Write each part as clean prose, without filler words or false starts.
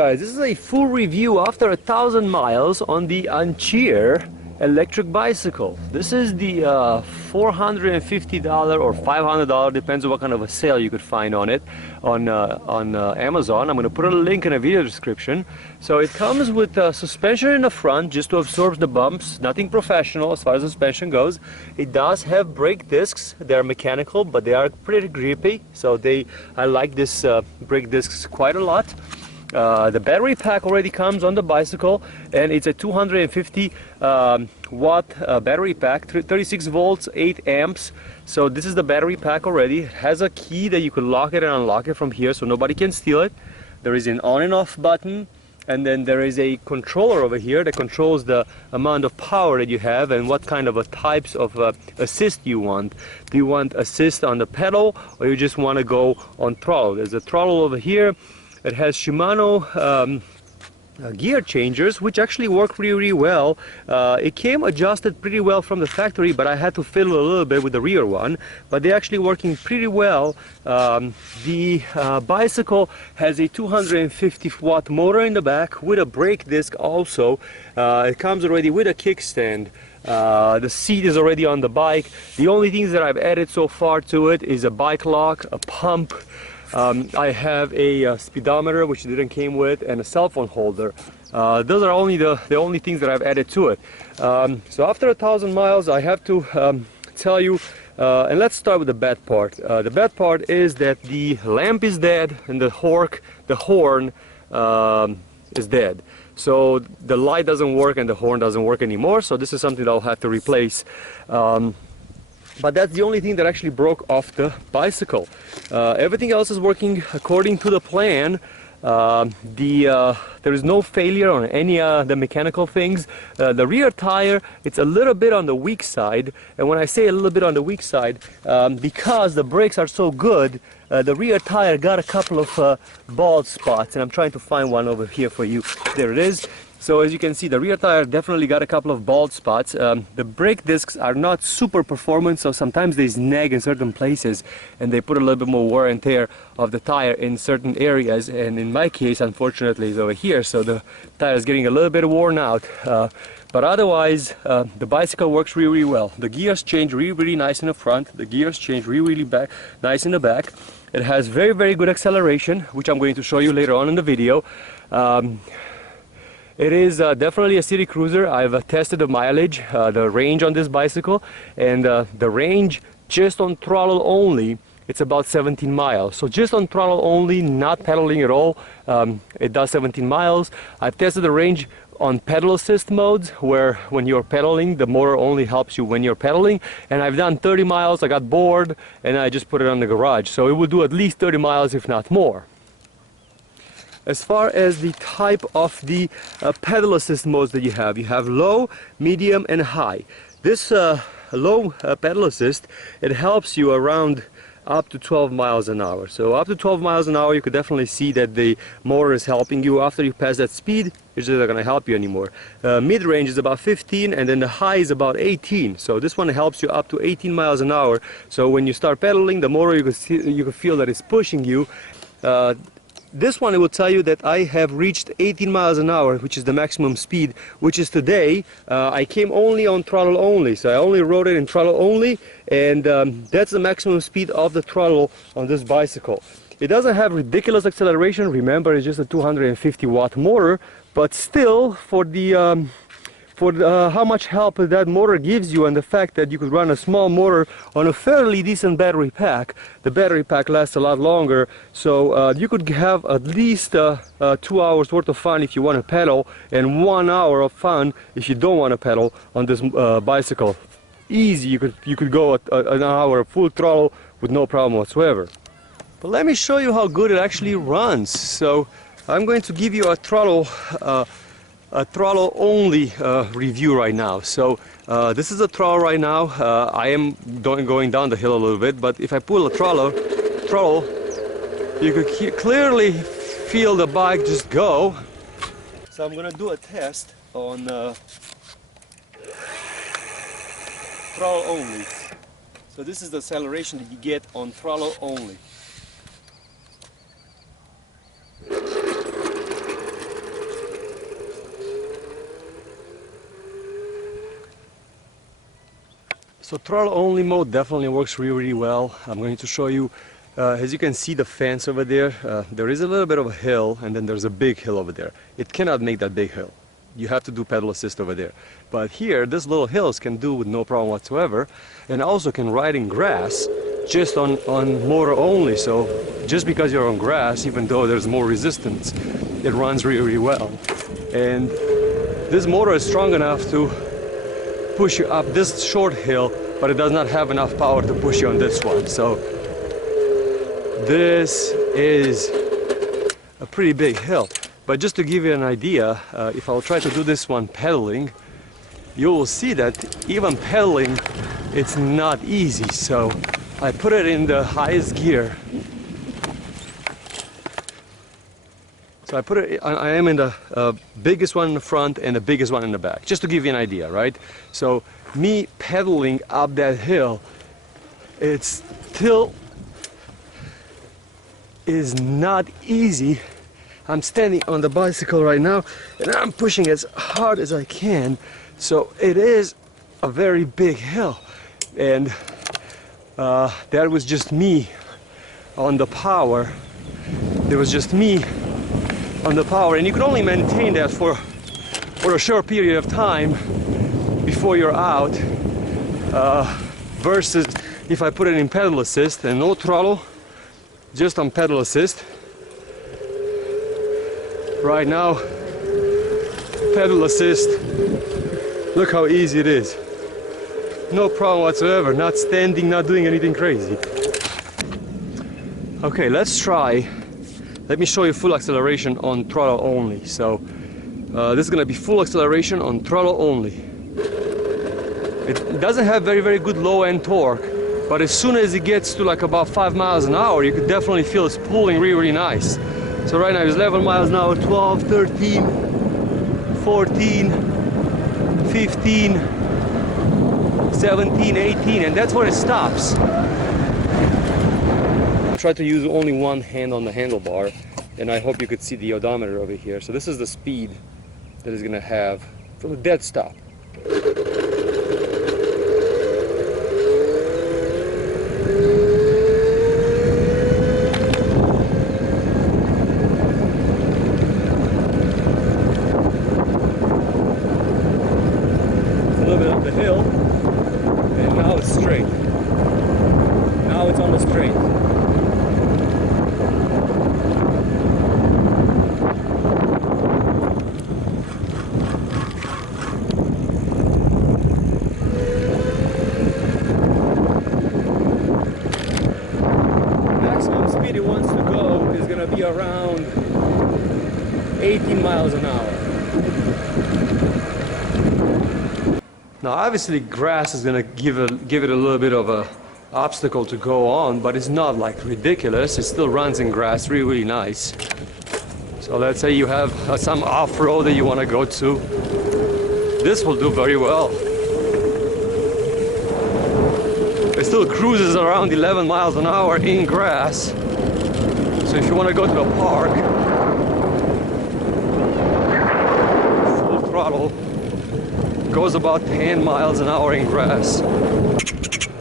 guys, this is a full review after 1,000 miles on the Ancheer Electric Bicycle. This is the $450 or $500, depends on what kind of a sale you could find on it on Amazon. I'm going to put a link in a video description. So it comes with suspension in the front just to absorb the bumps, nothing professional as far as suspension goes. It does have brake discs. They're mechanical, but they are pretty grippy, so I like this brake discs quite a lot. The battery pack already comes on the bicycle, and it's a 250 watt battery pack, 36 volts, 8 amps. So this is the battery pack already. It has a key that you can lock it and unlock it from here so nobody can steal it. There is an on and off button, and then there is a controller over here that controls the amount of power that you have and what kind of types of assist you want. Do you want assist on the pedal, or you just want to go on throttle? There's a throttle over here. It has Shimano gear changers, which actually work really well. It came adjusted pretty well from the factory, but I had to fiddle a little bit with the rear one, but they're actually working pretty well. The bicycle has a 250 watt motor in the back with a brake disc also. It comes already with a kickstand. The seat is already on the bike. The only things that I've added so far to it is a bike lock, a pump. I have a speedometer, which didn't came with, and a cell phone holder. Those are only the only things that I've added to it. So after 1,000 miles, I have to tell you, and let's start with the bad part. The bad part is that the lamp is dead and the horn is dead. So the light doesn't work and the horn doesn't work anymore. So this is something that I'll have to replace. But that's the only thing that actually broke off the bicycle. Everything else is working according to the plan. There is no failure on any the mechanical things. The rear tire, it's a little bit on the weak side, and when I say a little bit on the weak side, because the brakes are so good, the rear tire got a couple of bald spots, and I'm trying to find one over here for you. There it is. So as you can see, the rear tire definitely got a couple of bald spots. The brake discs are not super performance, so sometimes they snag in certain places and they put a little bit more wear and tear of the tire in certain areas, and in my case, unfortunately, is over here, so the tire is getting a little bit worn out. But otherwise, the bicycle works really well. The gears change really nice in the front. The gears change really nice in the back. It has very good acceleration, which I'm going to show you later on in the video. It is definitely a city cruiser. I've tested the mileage, the range on this bicycle, and the range just on throttle only, it's about 17 miles. So just on throttle only, not pedaling at all, it does 17 miles. I've tested the range on pedal assist modes, where when you're pedaling, the motor only helps you when you're pedaling. And I've done 30 miles, I got bored, and I just put it on the garage. So it will do at least 30 miles, if not more. As far as the type of the pedal assist modes that you have low, medium, and high. This low pedal assist, it helps you around up to 12 miles an hour. So up to 12 miles an hour, you could definitely see that the motor is helping you. After you pass that speed, it's just not going to help you anymore. Mid-range is about 15, and then the high is about 18. So this one helps you up to 18 miles an hour. So when you start pedaling, the motor, you can feel that it's pushing you. This one, it will tell you that I have reached 18 miles an hour, which is the maximum speed, which is today. I came only on throttle only, so I only rode it in throttle only, and that's the maximum speed of the throttle on this bicycle. It doesn't have ridiculous acceleration. Remember, it's just a 250 watt motor, but still, for the how much help that motor gives you, and the fact that you could run a small motor on a fairly decent battery pack. The battery pack lasts a lot longer, so you could have at least 2 hours worth of fun if you want to pedal, and 1 hour of fun if you don't want to pedal on this bicycle. Easy, you could go at an hour full throttle with no problem whatsoever. But let me show you how good it actually runs. So I'm going to give you a throttle only review right now. So this is a throttle right now. I am going down the hill a little bit, but if I pull a throttle, you could clearly feel the bike just go. So I'm gonna do a test on throttle only. So this is the acceleration that you get on throttle only. So throttle only mode definitely works really well. I'm going to show you, as you can see the fence over there, there is a little bit of a hill and then there's a big hill over there. It cannot make that big hill. You have to do pedal assist over there. But here, this little hills can do with no problem whatsoever, and also can ride in grass just on motor only. So just because you're on grass, even though there's more resistance, it runs really well. And this motor is strong enough to push you up this short hill, but it does not have enough power to push you on this one. So this is a pretty big hill. But just to give you an idea, if I'll try to do this one pedaling, you will see that even pedaling, it's not easy. So I put it in the highest gear. So I am in the biggest one in the front and the biggest one in the back, just to give you an idea, right? So me pedaling up that hill, it still is not easy. I'm standing on the bicycle right now and I'm pushing as hard as I can. So it is a very big hill, and that was just me on the power. There was just me on the power, and you can only maintain that for a short period of time before you're out, versus if I put it in pedal assist and no throttle, just on pedal assist. Right now, pedal assist, look how easy it is. No problem whatsoever, not standing, not doing anything crazy. Okay, let's try. Let me show you full acceleration on throttle only. So this is gonna be full acceleration on throttle only. It doesn't have very good low end torque, but as soon as it gets to like about 5 miles an hour, you could definitely feel it's pulling really nice. So right now it's 11 miles an hour, 12, 13, 14, 15, 17, 18, and that's where it stops. I try to use only one hand on the handlebar, and I hope you could see the odometer over here. So this is the speed that it's gonna have from a dead stop. The hill, and now it's straight. Now it's on the straight. Maximum speed it wants to go is going to be around 18 miles an hour. Now obviously grass is gonna give it a little bit of a obstacle to go on, but it's not like ridiculous. It still runs in grass really nice. So let's say you have some off-road that you want to go to. This will do very well. It still cruises around 11 miles an hour in grass. So if you want to go to a park, full throttle, goes about 10 miles an hour in grass.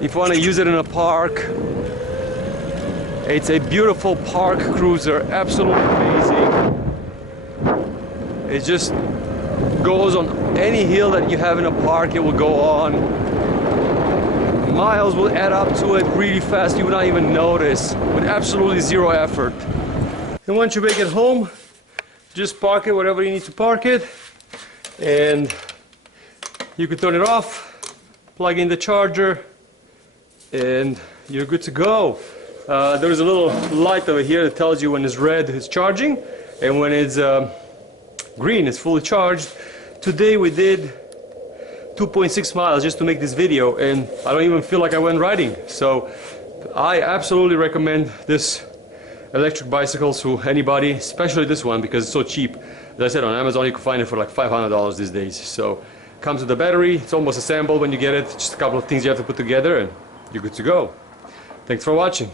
If you want to use it in a park, it's a beautiful park cruiser, absolutely amazing. It just goes on any hill that you have in a park, it will go on. Miles will add up to it really fast, you will not even notice, with absolutely zero effort. And once you make it home, just park it wherever you need to park it, and you can turn it off, plug in the charger, and you're good to go. There's a little light over here that tells you when it's red, it's charging, and when it's green, it's fully charged. Today we did 2.6 miles just to make this video, and I don't even feel like I went riding. So I absolutely recommend this electric bicycle to anybody, especially this one because it's so cheap. As I said, on Amazon you can find it for like $500 these days. So comes with the battery, it's almost assembled when you get it, just a couple of things you have to put together and you're good to go. Thanks for watching.